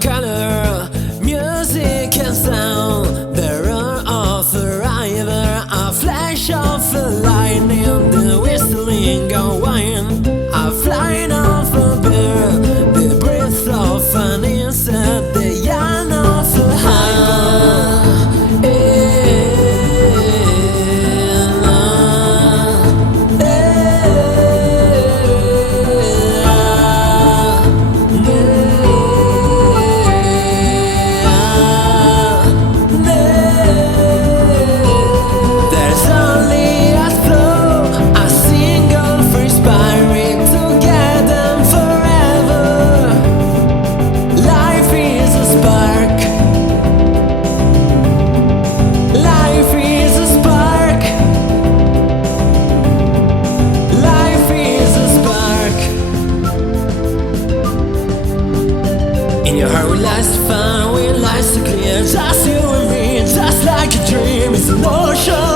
color, music and sound. There are of a river, a flash of a lightning, the whistling of wine, a flying of a bird, the breath of an insect, the yarn of a hyper. In your heart we lies to find, we lies to clear. Just you and me, just like a dream, it's an ocean.